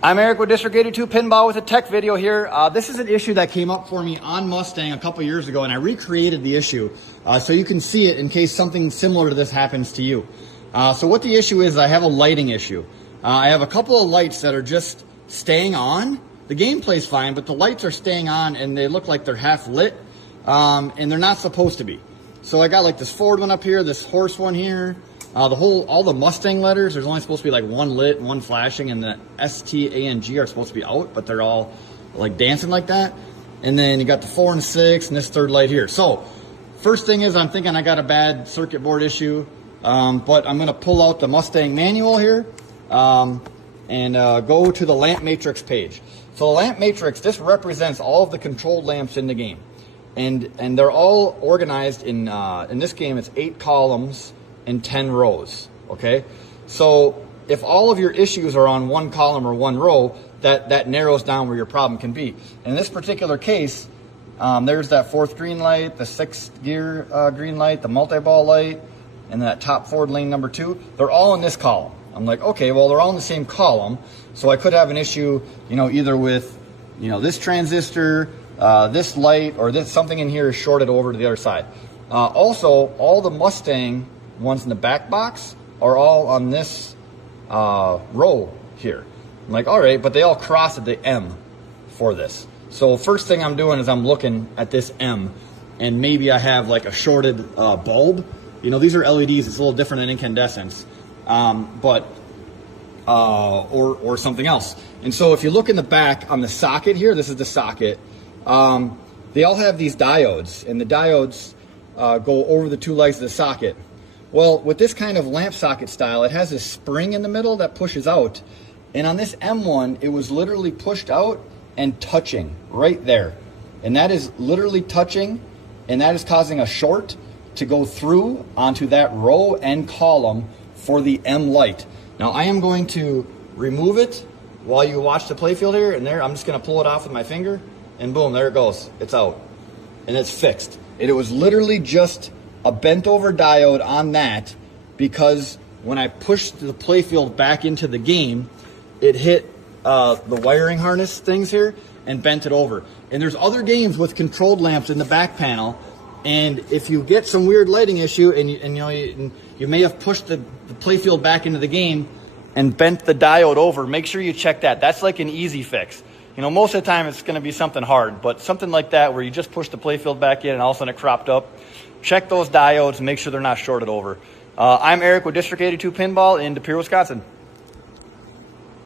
I'm Eric with District 82 Pinball with a tech video here. This is an issue that came up for me on Mustang a couple years ago, and I recreated the issue so you can see it in case something similar to this happens to you. So what the issue is, I have a lighting issue. I have a couple of lights that are just staying on. The gameplay's fine, but the lights are staying on and they look like they're half lit, and they're not supposed to be. So I got like this Ford one up here, this horse one here. All the Mustang letters, there's only supposed to be like one lit, one flashing, and the S, T, A, and G are supposed to be out, but they're all like dancing like that. And then you got the 4 and 6 and this third light here. So first thing is, I'm thinking I got a bad circuit board issue, but I'm gonna pull out the Mustang manual here and go to the lamp matrix page. So the lamp matrix, this represents all of the controlled lamps in the game. And they're all organized in this game, it's 8 columns and 10 rows, okay? So if all of your issues are on one column or one row, that narrows down where your problem can be. In this particular case, there's that 4th green light, the 6th gear green light, the multi-ball light, and that top forward lane number 2. They're all in this column. I'm like, okay, well, they're all in the same column, so I could have an issue, either with, this transistor, this light, or something in here is shorted over to the other side. Also, all the Mustang ones in the back box are all on this row here. I'm like, all right, but they all cross at the M for this. So first thing I'm doing is I'm looking at this M, and maybe I have like a shorted bulb. These are LEDs, it's a little different than incandescents, or something else. And so if you look in the back on the socket here, this is the socket, they all have these diodes, and the diodes go over the 2 legs of the socket. Well, with this kind of lamp socket style, it has this spring in the middle that pushes out. And on this M1, it was literally pushed out and touching right there. And that is literally touching, and that is causing a short to go through onto that row and column for the M light. Now, I am going to remove it while you watch the playfield here, and there, I'm just gonna pull it off with my finger, and boom, there it goes, it's out. And it's fixed. And it was literally just a bent over diode on that, because when I pushed the playfield back into the game, it hit the wiring harness things here and bent it over. And there's other games with controlled lamps in the back panel, and if you get some weird lighting issue and you may have pushed the playfield back into the game and bent the diode over, make sure you check that. That's like an easy fix. Most of the time it's going to be something hard, but something like that where you just push the playfield back in and all of a sudden it cropped up, check those diodes and make sure they're not shorted over. I'm Eric with District 82 Pinball in De Pere, Wisconsin.